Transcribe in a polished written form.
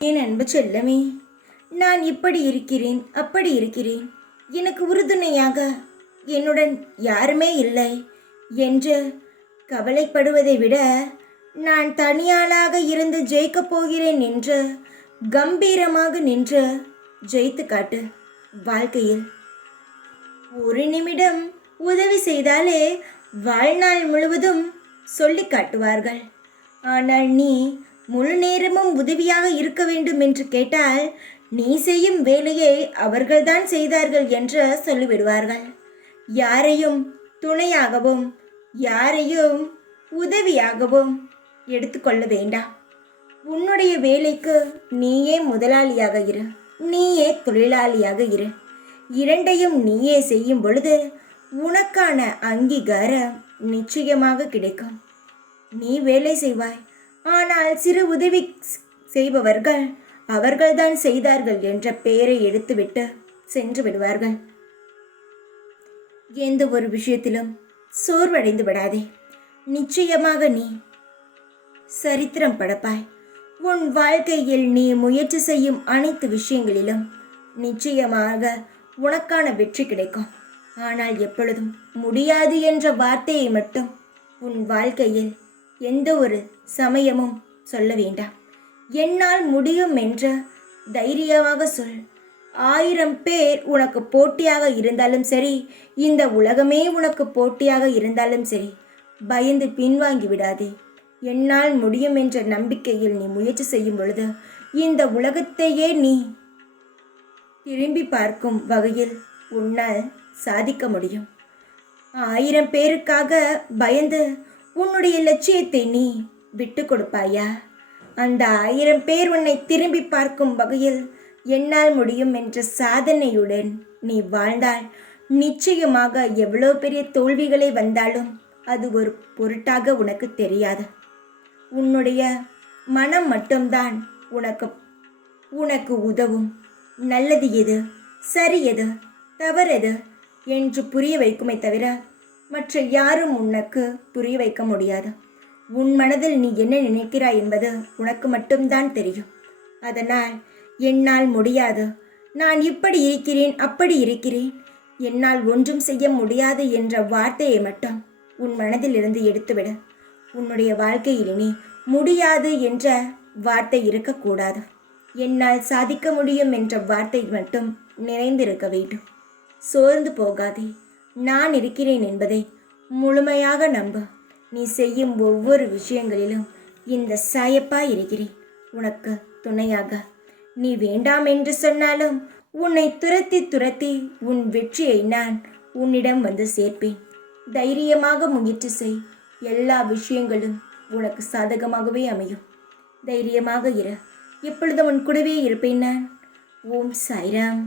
என் அன்பு செல்லமே, நான் இப்படி இருக்கிறேன், அப்படி இருக்கிறேன், எனக்கு உறுதுணையாக என்னுடன் யாருமே இல்லை என்று கவலைப்படுவதை விட, நான் தனியாளாக இருந்து ஜெயிக்கப் போகிறேன் என்று கம்பீரமாக நின்று ஜெயித்து காட்டு. வாழ்க்கையில் ஒரு நிமிடம் உதவி செய்தாலே வாழ்நாள் முழுவதும் சொல்லி காட்டுவார்கள். ஆனால் நீ முழு நேரமும் உதவியாக இருக்க வேண்டும் என்று கேட்டால் நீ செய்யும் வேலையை அவர்கள்தான் செய்தார்கள் என்று சொல்லிவிடுவார்கள். யாரையும் துணையாகவும் யாரையும் உதவியாகவும் எடுத்துக்கொள்ள வேண்டாம். உன்னுடைய வேலைக்கு நீயே முதலாளியாக இரு, நீயே தொழிலாளியாக இரு. இரண்டையும் நீயே செய்யும் பொழுது உனக்கான அங்கீகாரம் நிச்சயமாக கிடைக்கும். நீ வேலை செய்வாய், ஆனால் சிறு உதவி செய்பவர்கள் அவர்கள்தான் செய்தார்கள் என்ற பெயரை எடுத்துவிட்டு சென்று விடுவார்கள். எந்த ஒரு விஷயத்திலும் சோர்வடைந்து விடாதே. நிச்சயமாக நீ சரித்திரம் படைப்பாய். உன் வாழ்க்கையில் நீ முயற்சி செய்யும் அனைத்து விஷயங்களிலும் நிச்சயமாக உனக்கான வெற்றி கிடைக்கும். ஆனால் எப்பொழுதும் முடியாது என்ற வார்த்தையை மட்டும் உன் வாழ்க்கையில் எந்த ஒரு சமயமும் சொல்ல வேண்டாம். என்னால் முடியும் என்ற தைரியமாக சொல். 1000 பேர் உனக்கு போட்டியாக இருந்தாலும் சரி, இந்த உலகமே உனக்கு போட்டியாக இருந்தாலும் சரி, பயந்து பின்வாங்கி விடாதே. என்னால் முடியும் என்ற நம்பிக்கையில் நீ முயற்சி செய்யும் பொழுது இந்த உலகத்தையே நீ திரும்பி பார்க்கும் வகையில் உன்னால் சாதிக்க முடியும். 1000 பேருக்காக பயந்து உன்னுடைய லட்சியத்தை நீ விட்டு கொடுப்பாயா? அந்த 1000 பேர் உன்னை திரும்பி பார்க்கும் வகையில் என்னால் முடியும் என்ற சாதனையுடன் நீ வாழ்ந்தால் நிச்சயமாக எவ்வளோ பெரிய தோல்விகளை வந்தாலும் அது ஒரு பொருட்டாக உனக்கு தெரியாது. உன்னுடைய மனம் மட்டும்தான் உனக்கு உதவும். நல்லது எது, சரி எது, தவறெது என்று புரிய வைக்குமே தவிர மற்ற யாரும் உனக்கு புரிய வைக்க முடியாது. உன் மனதில் நீ என்ன நினைக்கிறாய் என்பது உனக்கு மட்டும்தான் தெரியும். அதனால் என்னால் முடியாது, நான் இப்படி இருக்கிறேன், அப்படி இருக்கிறேன், என்னால் ஒன்றும் செய்ய முடியாது என்ற வார்த்தையை மட்டும் உன் மனதில் இருந்து எடுத்துவிடு. உன்னுடைய வாழ்க்கையில் நீ முடியாது என்ற வார்த்தை இருக்கக்கூடாது. என்னால் சாதிக்க முடியும் என்ற வார்த்தை மட்டும் நிறைந்திருக்க வேண்டும். சோர்ந்து போகாதே. நான் இருக்கிறேன் என்பதை முழுமையாக நம்பு. நீ செய்யும் ஒவ்வொரு விஷயங்களிலும் இந்த சாயப்பா இருக்கிறேன் உனக்கு துணையாக. நீ வேண்டாம் என்று சொன்னாலும் உன்னை துரத்தி துரத்தி உன் வெற்றியை நான் உன்னிடம் வந்து சேர்ப்பேன். தைரியமாக முயற்சி செய். எல்லா விஷயங்களும் உனக்கு சாதகமாகவே அமையும். தைரியமாக இரு. எப்பொழுதும் உன் கூடவே இருப்பேன் நான். ஓம் சாய்ராம்.